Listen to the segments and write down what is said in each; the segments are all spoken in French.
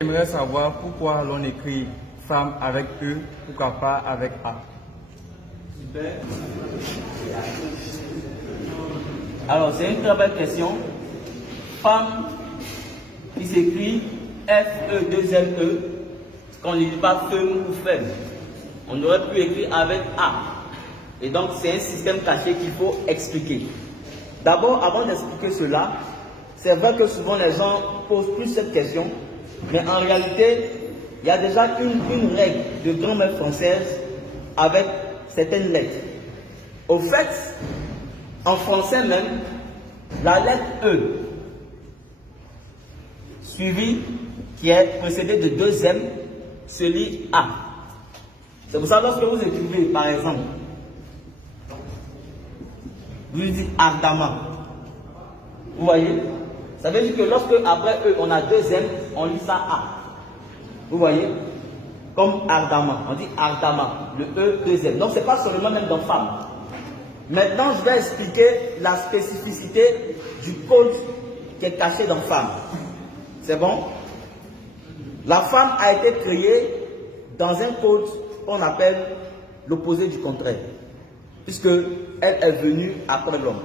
J'aimerais savoir pourquoi l'on écrit femme avec E, pourquoi pas avec A. Alors, c'est une très belle question. Femme qui s'écrit F-E-2-L-E, qu'on ne dit pas femme ou femme. On aurait pu écrire avec A. Et donc, c'est un système caché qu'il faut expliquer. D'abord, avant d'expliquer cela, c'est vrai que souvent les gens posent plus cette question, mais en réalité, il y a déjà une règle de grammaire française avec certaines lettres. Au fait, en français même, la lettre E, suivie, qui est précédée de deux M, se lit A. C'est pour ça que lorsque vous écrivez, par exemple, vous dites ardemment. Vous voyez? Ça veut dire que lorsque après E, on a deux M, on lit ça A. Vous voyez? Comme ardemment. On dit ardemment. Le E, deux M. Donc, ce n'est pas seulement même dans femme. Maintenant, je vais expliquer la spécificité du code qui est caché dans femme. C'est bon? La femme a été créée dans un code qu'on appelle l'opposé du contraire. Puisque elle est venue après l'homme.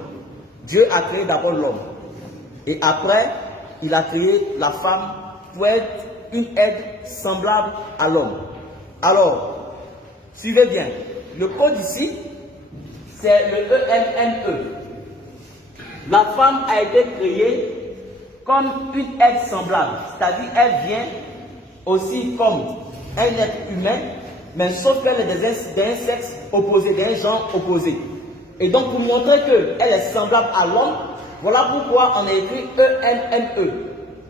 Dieu a créé d'abord l'homme. Et après, il a créé la femme pour être une aide semblable à l'homme. Alors, suivez bien. Le code ici, c'est le E-M-N-E. La femme a été créée comme une aide semblable. C'est-à-dire, elle vient aussi comme un être humain, mais sauf qu'elle est d'un sexe opposé, d'un genre opposé. Et donc, pour montrer qu'elle est semblable à l'homme, voilà pourquoi on a écrit E-M-M-E.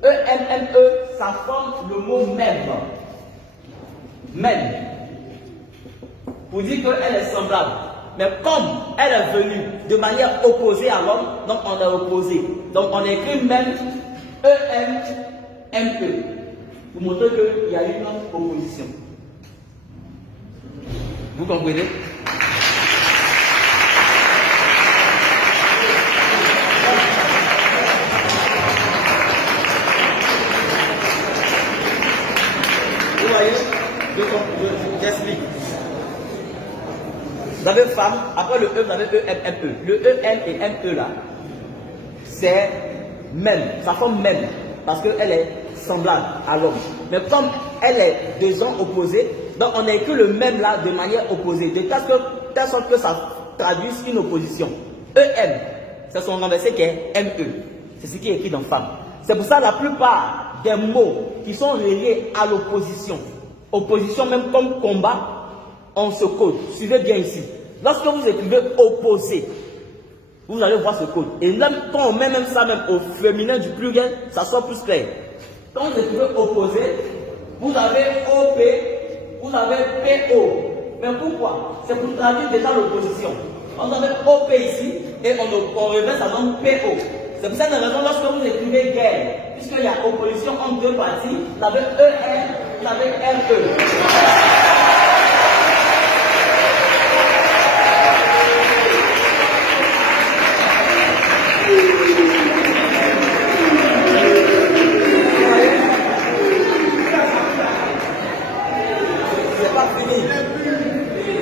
E-M-M-E, ça forme le mot même. Même. Pour dire qu'elle est semblable. Mais comme elle est venue de manière opposée à l'homme, donc on est opposé. Donc on a écrit même E-M-M-E. Pour montrer qu'il y a une opposition. Vous comprenez? Vous voyez? J'explique. Vous avez femme, après le E, vous avez E-M-M-E. Le E-M et M-E là, c'est même, ça forme même, parce qu'elle est semblable à l'homme. Mais comme elle est de genre opposés, donc on a écrit le même là de manière opposée, de telle sorte que ça traduise une opposition. E-M, c'est son renversé qui est M-E. C'est ce qui est écrit dans femme. C'est pour ça que la plupart des mots qui sont reliés à l'opposition, opposition même comme combat, on se code. Suivez bien ici. Lorsque vous écrivez opposé, vous allez voir ce code. Et même quand on met même ça même au féminin du pluriel, ça sort plus clair. Quand vous écrivez opposé, vous avez OP, vous avez PO. Mais pourquoi? C'est pour traduire déjà l'opposition. On avait OP ici et on reverse ça dans PO. C'est pour cette raison, lorsque vous écrivez guerre, puisqu'il y a opposition entre deux parties, vous avez ER, vous avez RE.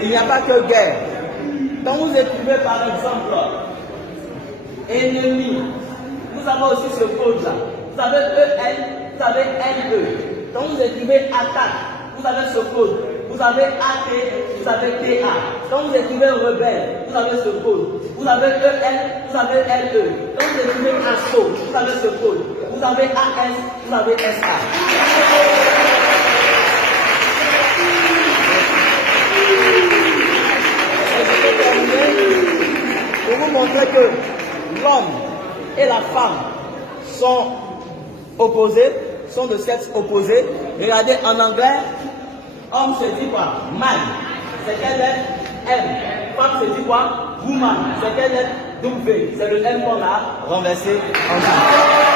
Il n'y a pas que guerre. Quand vous écrivez par exemple ennemi, vous avez aussi ce code-là. Vous avez EN, vous avez NE. Quand vous écrivez attaque, vous avez ce code. Vous avez AT, vous avez TA. Quand vous écrivez rebelle, vous avez ce code. Vous avez EN, vous avez LE. Quand vous écrivez assaut, vous avez ce code. Vous avez AS, vous avez SA. Pour vous montrer que l'homme et la femme sont opposés, sont de sexe opposé. Regardez en anglais, homme se dit quoi? Man. C'est quelle lettre? M. Femme se dit quoi? Woman. C'est quelle lettre? W. C'est le M qu'on a renversé en bas.